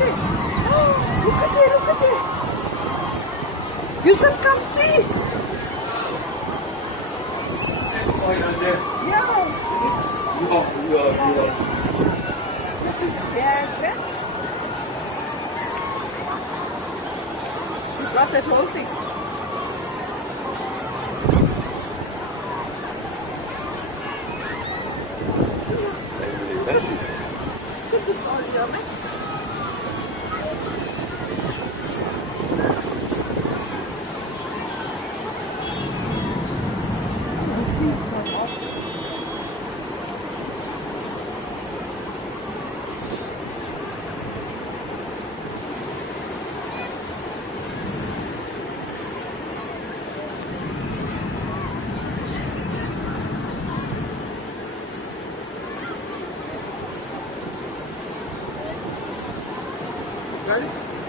it. Oh, look at it, look at it. Yusuf, come see. Yeah. Yeah. You got that whole thing. Look, this all yummy. Got it?